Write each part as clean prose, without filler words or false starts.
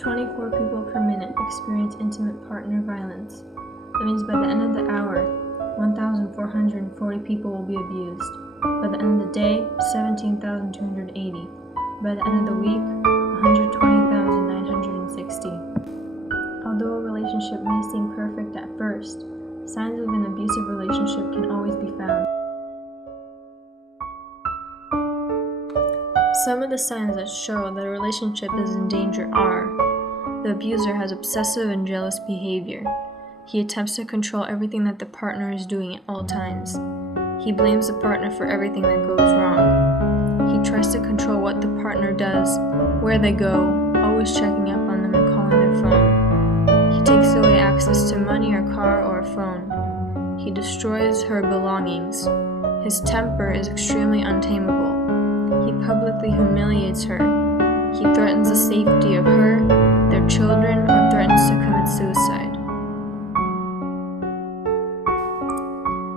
24 people per minute experience intimate partner violence. That means by the end of the hour, 1,440 people will be abused. By the end of the day, 17,280. By the end of the week, 120,960. Although a relationship may seem perfect at first, signs of an abusive relationship can always be found. Some of the signs that show that a relationship is in danger are: the abuser has obsessive and jealous behavior. He attempts to control everything that the partner is doing at all times. He blames the partner for everything that goes wrong. He tries to control what the partner does, where they go, always checking up on them and calling their phone. He takes away access to money or car or a phone. He destroys her belongings. His temper is extremely untamable. He publicly humiliates her. He threatens the safety of her, their children, or threatens to commit suicide.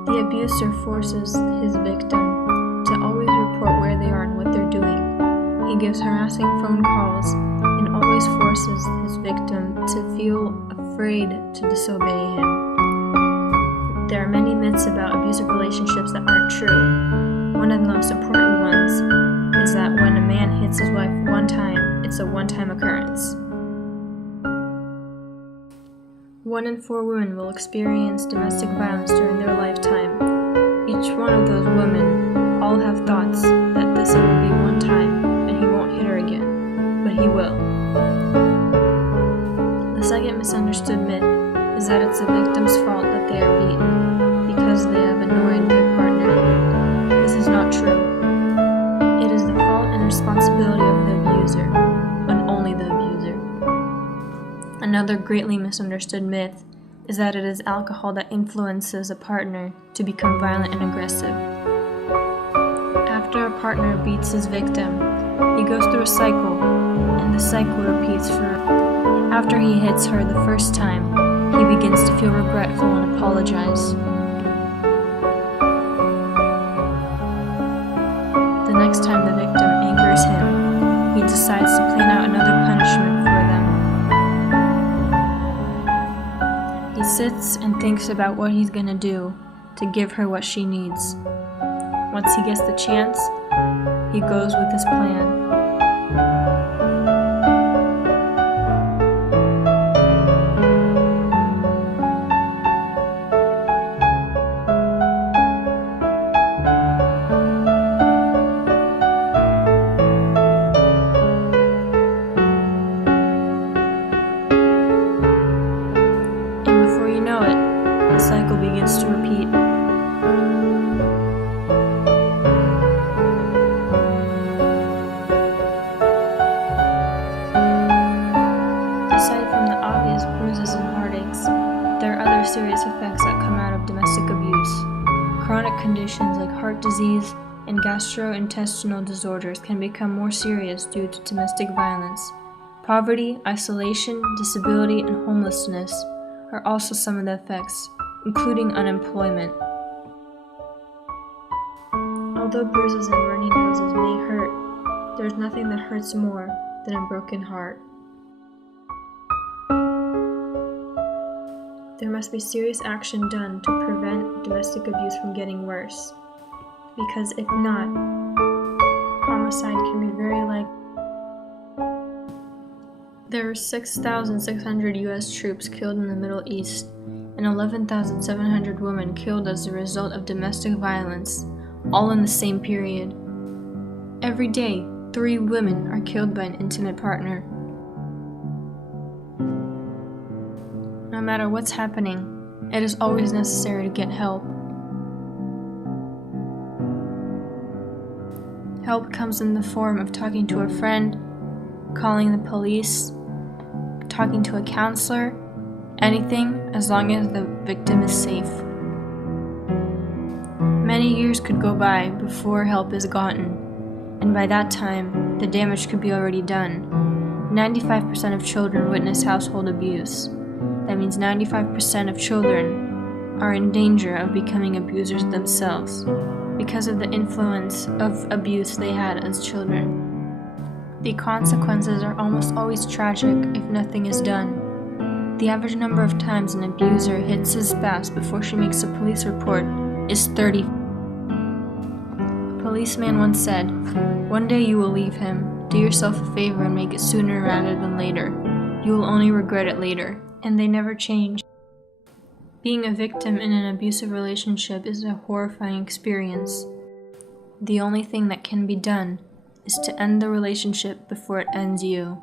The abuser forces his victim to always report where they are and what they're doing. He gives harassing phone calls and always forces his victim to feel afraid to disobey him. There are many myths about abusive relationships that aren't true. One of the most important ones is that when a man hits his wife one time, it's a one-time occurrence. 1 in 4 women will experience domestic violence during their lifetime. Each one of those women all have thoughts that this will be one time and he won't hit her again, but he will. The second misunderstood myth is that it's the victim's fault that they are beaten because they have annoyed their partner. This is not true. It is the fault and responsibility of the abuser, and only the abuser. Another greatly misunderstood myth is that it is alcohol that influences a partner to become violent and aggressive. After a partner beats his victim, he goes through a cycle, and the cycle repeats after he hits her the first time, he begins to feel regretful and apologize. The next time the victim angers him, he decides to plan out another punishment for them. He sits and thinks about what he's gonna do to give her what she needs. Once he gets the chance, he goes with his plan. The cycle begins to repeat. Aside from the obvious bruises and heartaches, there are other serious effects that come out of domestic abuse. Chronic conditions like heart disease and gastrointestinal disorders can become more serious due to domestic violence. Poverty, isolation, disability, and homelessness are also some of the effects, including unemployment. Although bruises and runny noses may hurt, there's nothing that hurts more than a broken heart. There must be serious action done to prevent domestic abuse from getting worse, because if not, homicide can be very likely. There were 6,600 U.S. troops killed in the Middle East and 11,700 women killed as a result of domestic violence, all in the same period. Every day, 3 women are killed by an intimate partner. No matter what's happening, it is always necessary to get help. Help comes in the form of talking to a friend, calling the police, talking to a counselor, anything as long as the victim is safe. Many years could go by before help is gotten, and by that time, the damage could be already done. 95% of children witness household abuse. That means 95% of children are in danger of becoming abusers themselves because of the influence of abuse they had as children. The consequences are almost always tragic if nothing is done. The average number of times an abuser hits his spouse before she makes a police report is 30. A policeman once said, "One day you will leave him. Do yourself a favor and make it sooner rather than later. You will only regret it later." And they never change. Being a victim in an abusive relationship is a horrifying experience. The only thing that can be done is to end the relationship before it ends you.